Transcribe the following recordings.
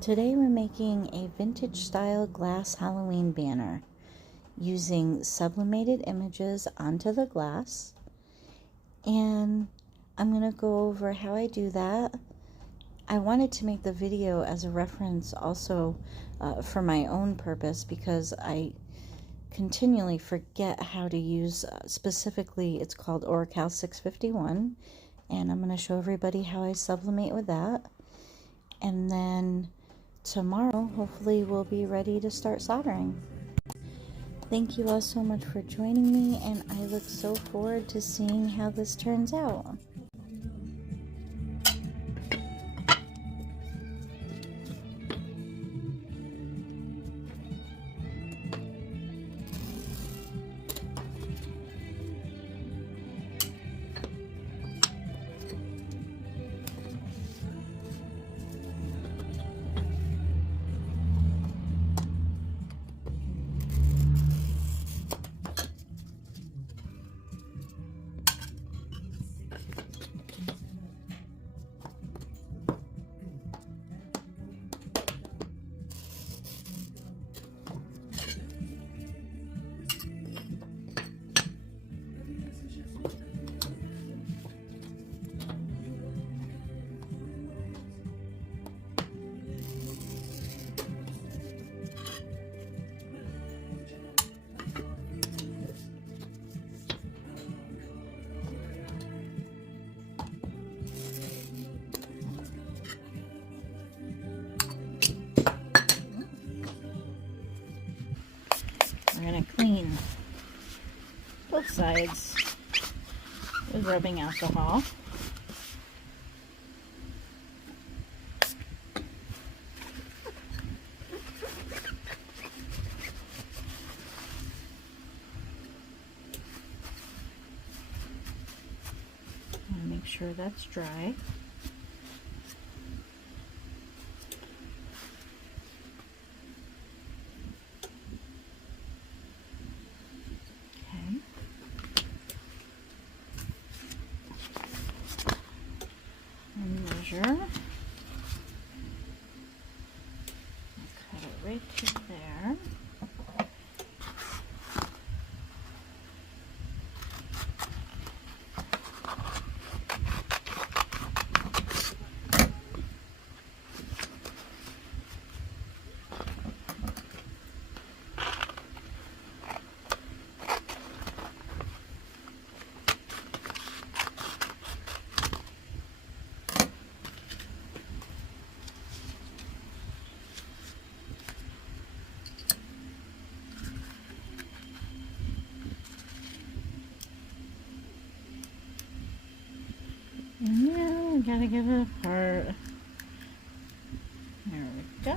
Today we're making a vintage style glass Halloween banner using sublimated images onto the glass, and I'm going to go over how I do that. I wanted to make the video as a reference also for my own purpose, because I continually forget how to use specifically, it's called Oracal 651, and I'm going to show everybody how I sublimate with that. And then tomorrow, hopefully, we'll be ready to start soldering. Thank you all so much for joining me, and I look so forward to seeing how this turns out. We're going to clean both sides with rubbing alcohol. Make sure that's dry. Measure. Cut it right to there. Now we gotta get it apart. There we go.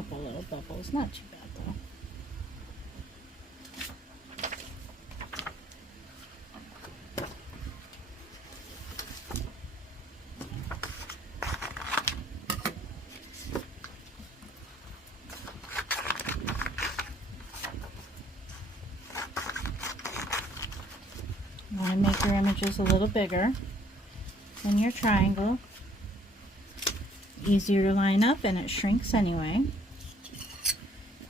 couple little bubbles, not too bad though. You want to make your images a little bigger than your triangle. Easier to line up, and it shrinks anyway.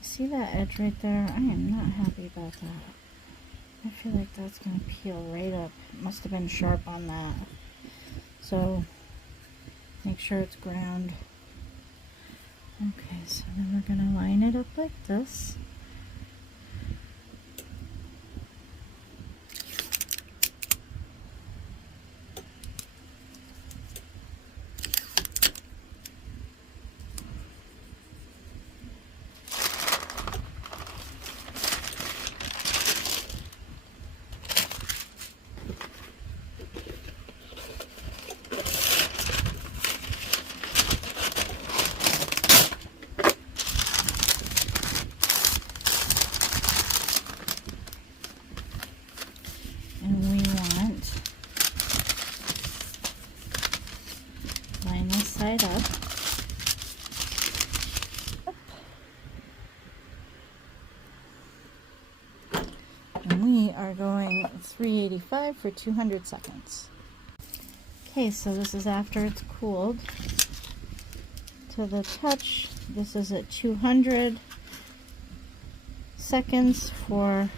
See that edge right there? I am not happy about that. I feel like that's going to peel right up. It must have been sharp on that. So make sure it's ground. Okay, so then we're going to line it up like this. Side up. And we are going 385 for 200 seconds. Okay, so this is after it's cooled to the touch. This is at 200 seconds for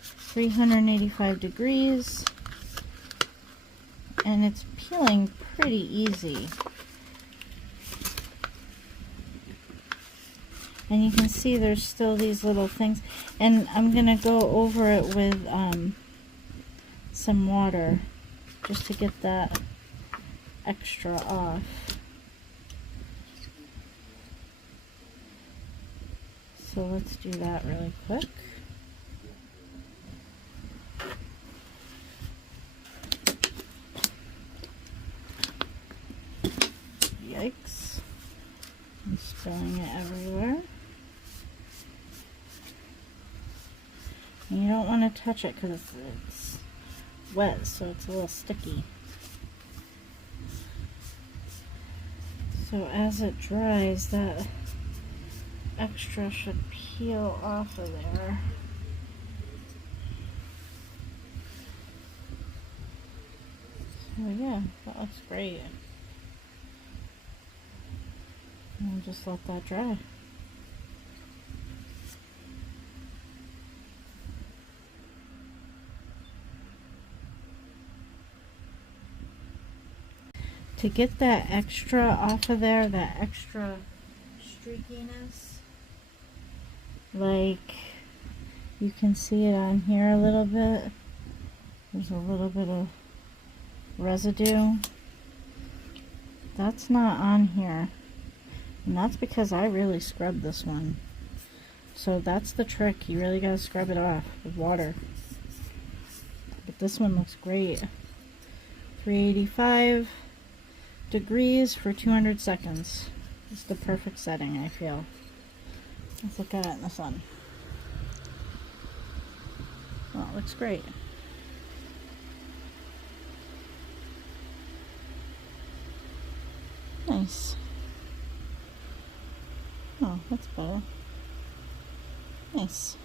385 degrees. And it's peeling pretty easy. And you can see there's still these little things. And I'm going to go over it with some water just to get that extra off. So let's do that really quick. Yikes. I'm spilling it everywhere. And you don't want to touch it because it's wet, so it's a little sticky. So as it dries, that extra should peel off of there. So yeah, that looks great. And we'll just let that dry. To get that extra off of there, that extra streakiness, like you can see it on here a little bit. There's a little bit of residue. That's not on here. And that's because I really scrubbed this one. So that's the trick. You really gotta scrub it off with water. But this one looks great. 385 degrees for 200 seconds. It's the perfect setting, I feel. Let's look at it in the sun. Well, it looks great. Nice. Oh, that's better. Nice.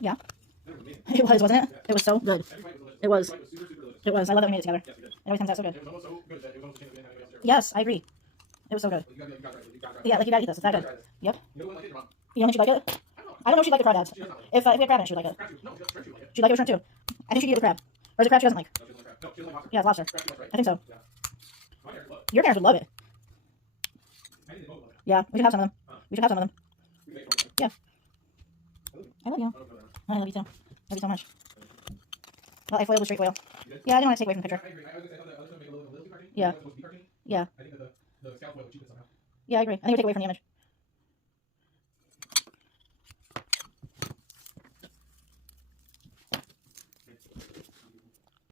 Yeah. It was, wasn't it? It was so good. It was. It was. I love that we made it together. It always comes out so good. Yes, I agree. It was so good. Yeah, like you gotta eat this. It's that good. Yep. You don't think she'd like it? I don't know if she'd like the crab abs. If we had crab in it, she'd like it. She'd like it with shrimp too. I think she'd eat the crab. Or is it crab she doesn't like? Yeah, it's lobster. I think so. Your parents would love it. Yeah, we should have some of them. We should have some of them. Yeah. I love you. I love you too. Love you so much. Well, I foiled with straight foil. Yeah, I didn't want to take away from the picture. Yeah. Yeah. Yeah, I agree. I think it would take away from the image.